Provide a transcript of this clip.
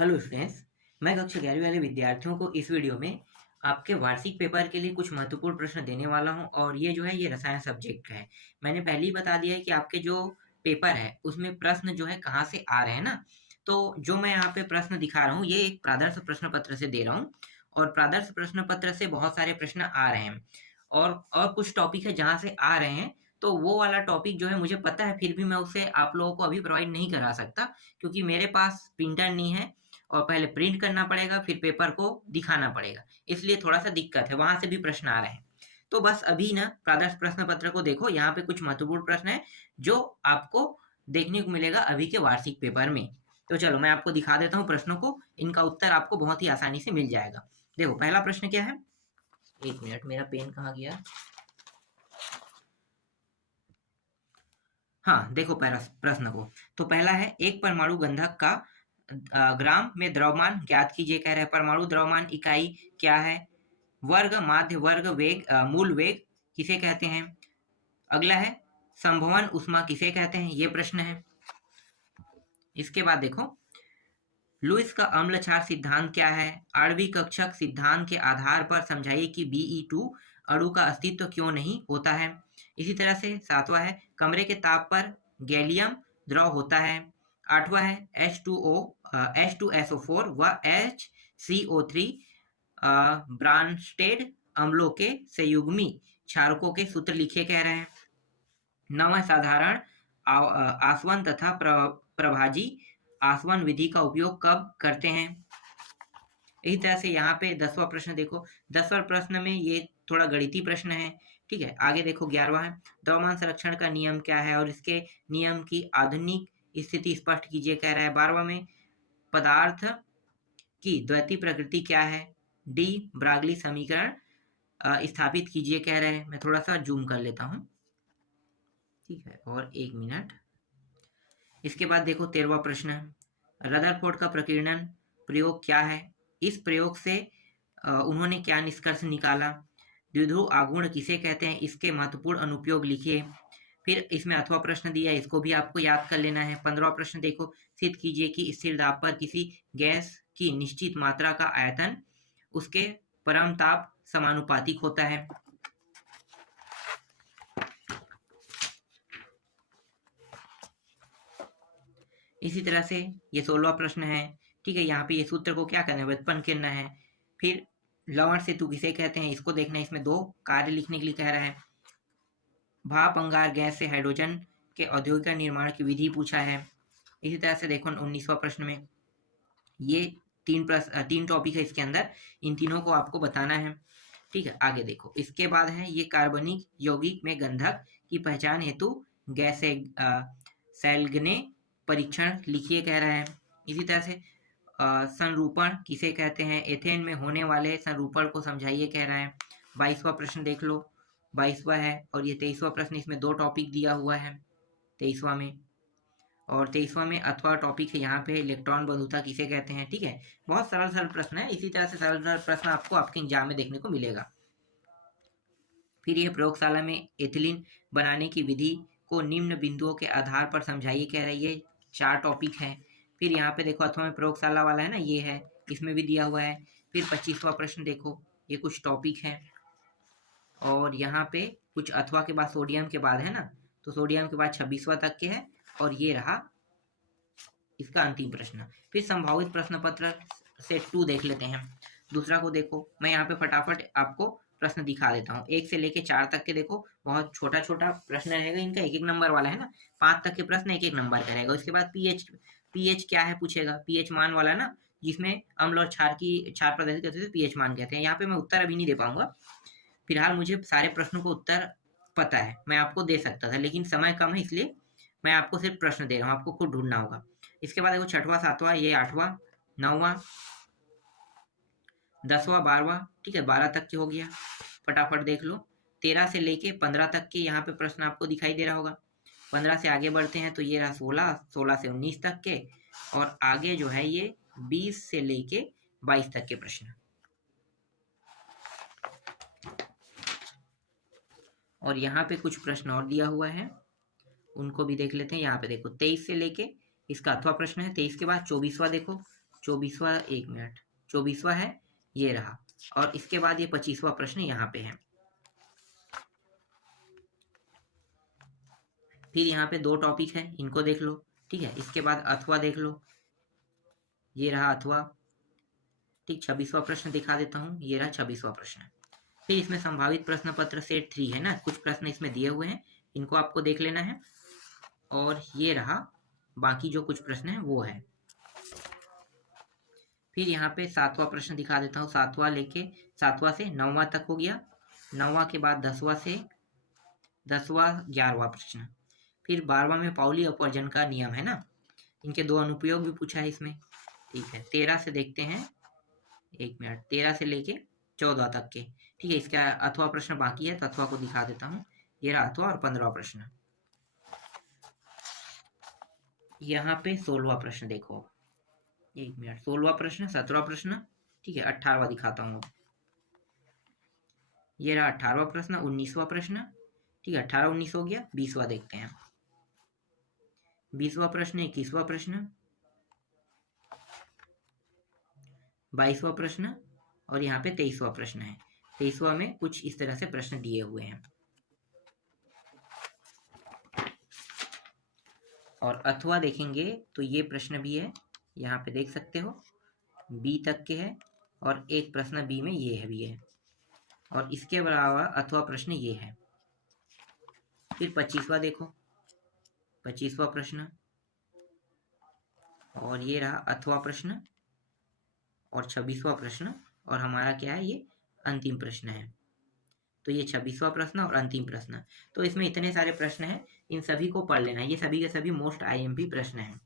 Hello students, मैं कक्षा 11वीं वाले विद्यार्थियों को इस वीडियो में आपके वार्षिक पेपर के लिए कुछ महत्वपूर्ण प्रश्न देने वाला हूं और ये जो है ये रसायन सब्जेक्ट का है। मैंने पहले ही बता दिया है कि आपके जो पेपर है उसमें प्रश्न जो है कहाँ से आ रहे हैं ना। तो जो मैं यहाँ पे प्रश्न दिखा रहा हूँ ये एक प्रादर्श प्रश्न पत्र से दे रहा हूँ और प्रादर्श प्रश्न पत्र से बहुत सारे प्रश्न आ रहे हैं और कुछ टॉपिक है जहाँ से आ रहे हैं। तो वो वाला टॉपिक जो है मुझे पता है, फिर भी मैं उसे आप लोगों को अभी प्रोवाइड नहीं करा सकता क्योंकि मेरे पास प्रिंटर नहीं है और पहले प्रिंट करना पड़ेगा, फिर पेपर को दिखाना पड़ेगा। इसलिए थोड़ा-सा दिक्कत है, वहाँ से भी प्रश्न आ रहे हैं। तो बस अभी ना प्रादर्श प्रश्न पत्र को देखो, यहाँ पे कुछ महत्वपूर्ण प्रश्न हैं, जो आपको देखने को मिलेगा अभी के वार्षिक पेपर में। तो चलो मैं आपको दिखा देता हूँ प्रश्नों को, इनका उत्तर आपको बहुत ही आसानी से मिल जाएगा। देखो पहला प्रश्न क्या है? 1 मिनट, मेरा पेन कहाँ गया? हाँ, देखो पहला प्रश्न को। तो पहला है, एक परमाणु गंधक का ग्राम में द्रव्यमान ज्ञात कीजिए, कह रहे हैं। परमाणु द्रव्यमान इकाई क्या है? वर्ग, माध्य वर्ग, वेग, मूल वेग किसे कहते हैं? अगला है, संभवन ऊष्मा किसे कहते हैं? ये प्रश्न है। इसके बाद देखो, लुईस का अम्ल क्षार सिद्धांत क्या है? आणविक कक्षक सिद्धांत के आधार पर समझाइए कि Be2 अणु का अस्तित्व क्यों नहीं होता है। इसी तरह से 7वां है, कमरे के ताप पर गैलियम द्रव होता है। 8वां है, H2O H2SO4 व HCO3 ब्रांस्टेड अम्लों के संयुग्मी क्षारकों के सूत्र लिखे, कह रहे हैं। 9वां, साधारण आसवन तथा प्रभाजी आसवन विधि का उपयोग कब करते हैं? इसी तरह से यहाँ पे 10वां प्रश्न देखो। 10वां प्रश्न में ये थोड़ा गणितीय प्रश्न है, ठीक है। आगे देखो 11वां है, द्रव्यमान संरक्षण का नियम क्या है और इसके नियम की आधुनिक स्थिति स्पष्ट कीजिए, कह रहा है। 12वां में, पदार्थ की द्वितीय प्रकृति क्या है? डी ब्रागली समीकरण स्थापित कीजिए, कह रहे हैं। मैं थोड़ा सा जूम कर लेता हूँ, ठीक है, और 1 मिनट। इसके बाद देखो 13वां प्रश्न है, रदरफोर्ड का प्रकीर्णन प्रयोग क्या है? इस प्रयोग से उन्होंने क्या निष्कर्ष निकाला? द्विध्रुव आघूर्ण किसे कहते हैं? इसके महत्वपूर्ण अनुप्रयोग लिखिए। फिर इसमें 8वां प्रश्न दिया है, इसको भी आपको याद कर लेना है। 15वां प्रश्न देखो, सिद्ध कीजिए कि स्थिर दाब पर किसी गैस की निश्चित मात्रा का आयतन उसके परम ताप समानुपातिक होता है। इसी तरह से ये 16वां प्रश्न है, ठीक है। यहाँ पे ये सूत्र को क्या करना है? व्युत्पन्न करना है। फिर लवण सेतु किसे कहते हैं? इसको देखना है। इसमें 2 कार्य लिखने के लिए कह रहा है। भाप अंगार गैस से हाइड्रोजन के औद्योगिक निर्माण की विधि पूछा है। इसी तरह से देखो 19वां प्रश्न में ये 3 टॉपिक है इसके अंदर, इन तीनों को आपको बताना है, ठीक है। आगे देखो, इसके बाद है, ये कार्बनिक यौगिक में गंधक की पहचान हेतु गैसे सैल्गने परीक्षण लिखिए, कह रहा है। इसी तरह से संरूपण किसे कहते हैं? एथेन में होने वाले संरूपण को समझाइए, कह रहा है। 22वां प्रश्न देख लो, 22वां है, और ये 23वां प्रश्न, इसमें 2 टॉपिक दिया हुआ है 23वां में। और 23वां में अथवा टॉपिक है, यहाँ पे इलेक्ट्रॉन बंधुता किसे कहते हैं, ठीक है। बहुत सरल सरल प्रश्न है, इसी तरह से सरल सरल प्रश्न आपको आपके एग्जाम में देखने को मिलेगा। फिर ये प्रयोगशाला में एथिलीन बनाने की विधि को निम्न बिंदुओं के आधार पर समझाइए, कह रही है। 4 टॉपिक है। फिर यहाँ पे देखो अथवा में प्रयोगशाला वाला है ना, ये है, इसमें भी दिया हुआ है। फिर 25वां प्रश्न देखो, ये कुछ टॉपिक है। और यहाँ पे कुछ अथवा के बाद सोडियम के बाद है ना, तो सोडियम के बाद 26वां तक के है, और ये रहा इसका अंतिम प्रश्न। फिर संभावित प्रश्न पत्र सेट 2 देख लेते हैं। दूसरा को देखो, मैं यहाँ पे फटाफट आपको प्रश्न दिखा देता हूँ। 1 से लेके 4 तक के देखो, बहुत छोटा छोटा प्रश्न रहेगा इनका, 1-1 नंबर वाला है ना। 5 तक के प्रश्न 1-1 नंबर का रहेगा। उसके बाद पीएच क्या है पूछेगा, पीएच मान वाला ना, जिसमें अम्ल और क्षार प्रदर्शित करते थे, पीएच मान कहते हैं। यहाँ पे मैं उत्तर अभी नहीं दे पाऊंगा, फिलहाल मुझे सारे प्रश्नों को उत्तर पता है, मैं आपको दे सकता था, लेकिन समय कम है, इसलिए मैं आपको सिर्फ प्रश्न दे रहा हूँ, आपको खुद ढूंढना होगा। इसके बाद देखो 6वां 7वां, ये 8वां 9वां 10वां 12वां, ठीक है, 12 तक के हो गया, फटाफट देख लो। 13 से लेके 15 तक के यहाँ पे प्रश्न आपको दिखाई दे रहा होगा। 15 से आगे बढ़ते हैं तो ये रहा 16 से 19 तक के, और आगे जो है ये 20 से लेके 22 तक के प्रश्न। और यहाँ पे कुछ प्रश्न और दिया हुआ है, उनको भी देख लेते हैं। यहाँ पे देखो 23 से लेके, इसका अथवा प्रश्न है। 23 के बाद 24वां देखो, 24वां, 1 मिनट, 24वां है ये रहा, और इसके बाद ये 25वां प्रश्न यहाँ पे है। फिर यहाँ पे 2 टॉपिक है, इनको देख लो, ठीक है। इसके बाद अथवा देख लो, ये रहा अथवा, ठीक। 26वां प्रश्न दिखा देता हूँ, ये रहा 26वां प्रश्न। फिर इसमें संभावित प्रश्न पत्र सेट 3 है ना, कुछ प्रश्न इसमें दिए हुए हैं, इनको आपको देख लेना है। और ये रहा बाकी जो कुछ प्रश्न है वो है। फिर यहाँ पे 7वां प्रश्न दिखा देता हूँ, 7वां लेके 7वां से 9वां तक हो गया, 9वां के बाद 10वां से 10वां 11वां प्रश्न। फिर 12वां में पाउली अपवर्जन का नियम है ना, इनके 2 अनुप्रयोग भी पूछा है इसमें, ठीक है। 13 से देखते हैं, 1 मिनट, 13 से लेके 14 तक के, ठीक है। इसका अथवा प्रश्न बाकी है तो अथवा को दिखा देता हूँ, ये रहा अथवा और 15वां प्रश्न। यहाँ पे 16वां प्रश्न देखो, 1 मिनट, 16वां प्रश्न, 17वां प्रश्न, ठीक है। 18वां दिखाता हूँ, ये रहा 18वां प्रश्न, 19वां प्रश्न, ठीक है। 18 19 हो गया, 20वां देखते हैं, 20वां प्रश्न, 21वां प्रश्न, 22वां प्रश्न, और यहाँ पे 23वां प्रश्न है। 23वां में कुछ इस तरह से प्रश्न दिए हुए हैं। और अथवा देखेंगे तो ये प्रश्न भी है, यहाँ पे देख सकते हो, बी तक के है, और एक प्रश्न बी में ये है भी है, और इसके अलावा अथवा प्रश्न ये है। फिर 25वां देखो, 25वां प्रश्न, और ये रहा अथवा प्रश्न, और 26वां प्रश्न, और हमारा क्या है, ये अंतिम प्रश्न है। तो ये 26वां प्रश्न और अंतिम प्रश्न, तो इसमें इतने सारे प्रश्न हैं, इन सभी को पढ़ लेना, ये सभी के सभी मोस्ट आईएमपी प्रश्न हैं।